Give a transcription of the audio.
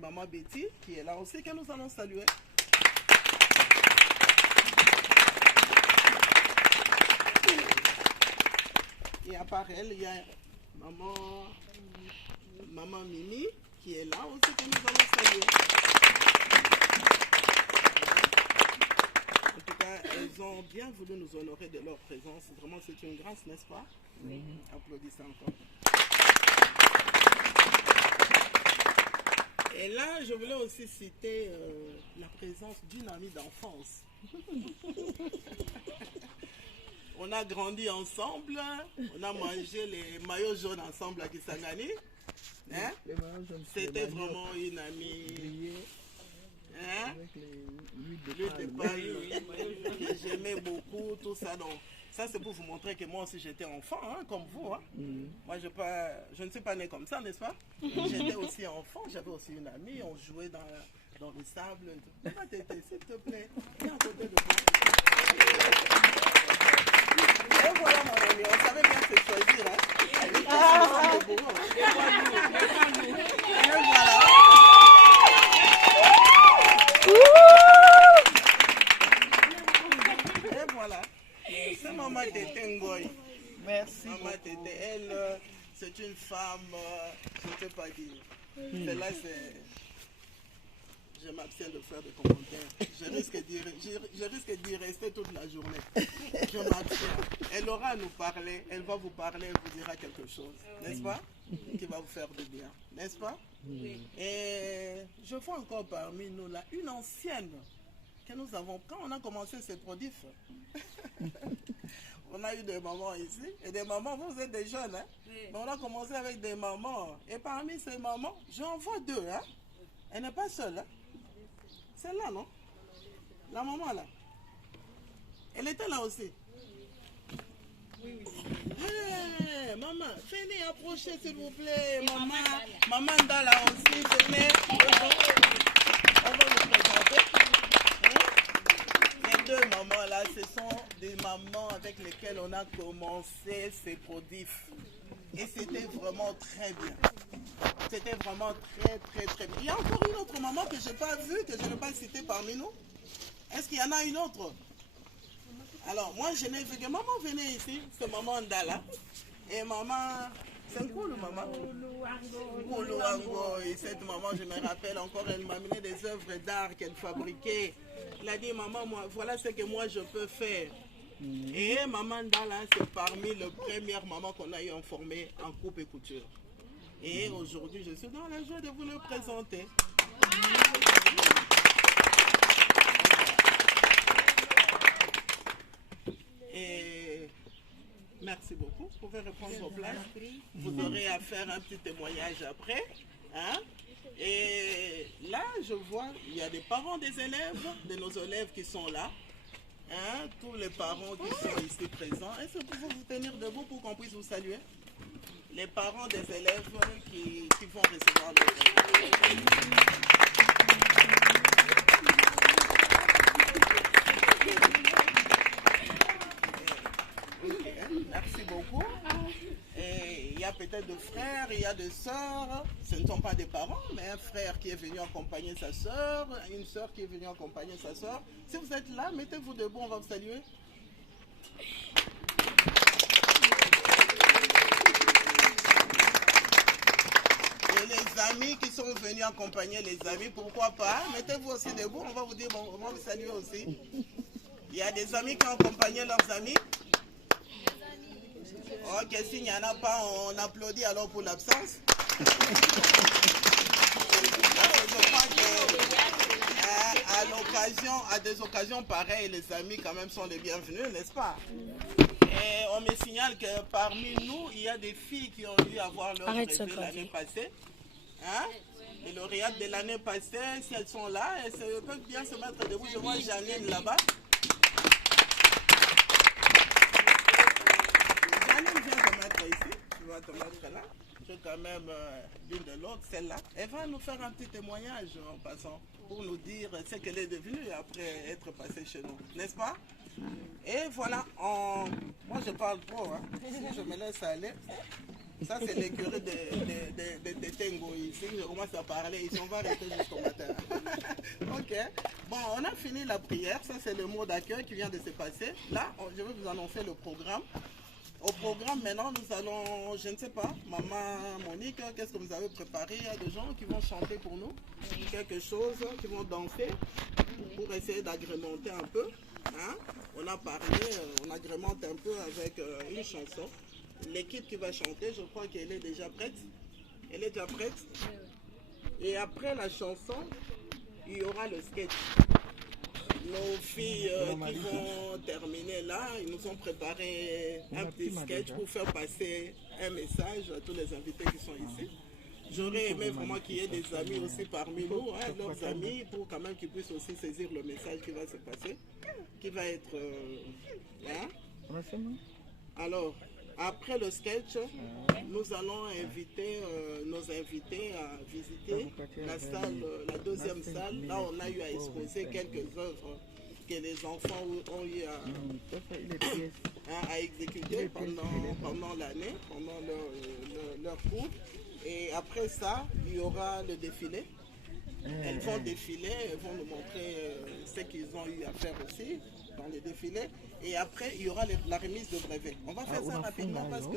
maman Betty, qui est là aussi, que nous allons saluer. Et à part elle, il y a maman Mimi, qui est là aussi, que nous allons saluer. En tout cas, elles ont bien voulu nous honorer de leur présence. Vraiment, c'est une grâce, n'est-ce pas? Oui. Applaudissez encore. Et là, je voulais aussi citer la présence d'une amie d'enfance. On a grandi ensemble, on a mangé les maillots jaunes ensemble à Kisangani. Hein? C'était vraiment une amie. Hein? L'huile de paille que j'aimais beaucoup, tout ça. Donc, ça, c'est pour vous montrer que moi aussi j'étais enfant, hein, comme vous. Hein. Moi, je ne suis pas né comme ça, n'est-ce pas? J'étais aussi enfant, j'avais aussi une amie, on jouait dans le sable. Ah, Tété, s'il te plaît, viens à côté de moi. Et voilà, mon ami, on savait bien se choisir. Hein. Et voilà. Et voilà. C'est Maman Tété Ngoy. Merci. Maman Tété, elle, c'est une femme, je ne sais pas dire. Celle-là, c'est. Je m'abstiens de faire des commentaires. Je risque d'y rester toute la journée. Je m'abstiens. Elle aura à nous parler, elle va vous parler, elle vous dira quelque chose, n'est-ce pas? Qui va vous faire du bien, n'est-ce pas? Oui. Et je vois encore parmi nous là une ancienne que nous avons, quand on a commencé ce prodif, on a eu des mamans ici, et des mamans, vous êtes des jeunes, hein? Oui. Mais on a commencé avec des mamans, et parmi ces mamans, j'en vois deux, hein? Elle n'est pas seule, hein? Celle-là, non? La maman, là. Elle était là aussi. Oui. Hey, maman, venez approcher, s'il vous plaît. Maman Ndala aussi, venez. On va vous présenter. Les deux mamans, là, ce sont des mamans avec lesquelles on a commencé ces prodifs. Et c'était vraiment très bien. C'était vraiment très bien. Il y a encore une autre maman que je n'ai pas vue, que je n'ai pas citée parmi nous. Est-ce qu'il y en a une autre? Alors, moi, je n'ai vu que maman venait ici, c'est maman Ndala. Et maman, c'est Nkulu, maman? Nkulu Ango. Et cette maman, je me rappelle encore, elle m'a amené des œuvres d'art qu'elle fabriquait. Elle a dit, maman, moi, voilà ce que moi je peux faire. Et maman Ndala, c'est parmi les premières mamans qu'on a eu informées en coupe et couture. Et aujourd'hui, je suis dans la joie de vous le présenter. Et merci beaucoup. Vous pouvez reprendre vos places. Vous aurez à faire un petit témoignage après. Hein? Et là, je vois, il y a des parents des élèves, de nos élèves qui sont là. Hein? Tous les parents qui sont ici présents. Est-ce que vous pouvez vous tenir debout pour qu'on puisse vous saluer? Les parents des élèves qui vont recevoir le Merci beaucoup. Et il y a peut-être des frères, il y a des sœurs. Ce ne sont pas des parents, mais un frère qui est venu accompagner sa sœur, une sœur qui est venue accompagner sa sœur. Si vous êtes là, mettez-vous debout, on va vous saluer. Et les amis qui sont venus accompagner les amis, pourquoi pas? Mettez-vous aussi debout, on va vous dire, bon, on va vous saluer aussi. Il y a des amis qui ont accompagné leurs amis. Ok, s'il n'y en a pas, on applaudit alors pour l'absence. Je crois qu'à des occasions pareilles, les amis quand même sont les bienvenus, n'est-ce pas? Et on me signale que parmi nous, il y a des filles qui ont dû avoir leur brevet l'année passée. Hein? Les lauréates de l'année passée, si elles sont là, elles peuvent bien se mettre debout. Je vois Janine là-bas. Janine vient te mettre ici. Tu vas te mettre là. Je quand même l'une de l'autre, celle-là. Elle va nous faire un petit témoignage en passant pour nous dire ce qu'elle est devenue après être passée chez nous. N'est-ce pas? Et voilà, moi je parle trop, hein. Si je me laisse aller. Ça, c'est l'écurie de Tengo ici. Je commence à parler ici. On va rester jusqu'au matin. Ok. Bon, on a fini la prière. Ça, c'est le mot d'accueil qui vient de se passer. Là, je vais vous annoncer le programme. Au programme, maintenant, nous allons, je ne sais pas, Maman Monique, qu'est-ce que vous avez préparé? Il y a des gens qui vont chanter pour nous, quelque chose, qui vont danser pour essayer d'agrémenter un peu. Hein? On a parlé, on agrémente un peu avec une chanson. L'équipe qui va chanter, je crois qu'elle est déjà prête. Elle est déjà prête. Et après la chanson, il y aura le sketch. Nos filles qui vont terminer là, ils nous ont préparé un petit sketch pour faire passer un message à tous les invités qui sont ici. J'aurais aimé vraiment qu'il y ait des amis aussi parmi nous, hein, leurs amis, pour quand même qu'ils puissent aussi saisir le message qui va se passer, qui va être... Alors, après le sketch, nous allons inviter nos invités à visiter la salle, la deuxième salle. Là, on a eu à exposer quelques œuvres que les enfants ont eu à exécuter pendant l'année, pendant leur cours. Et après ça, il y aura le défilé. Elles vont défiler, elles vont nous montrer ce qu'ils ont eu à faire aussi dans les défilés. Et après, il y aura la remise de brevet. On va faire ça rapidement parce que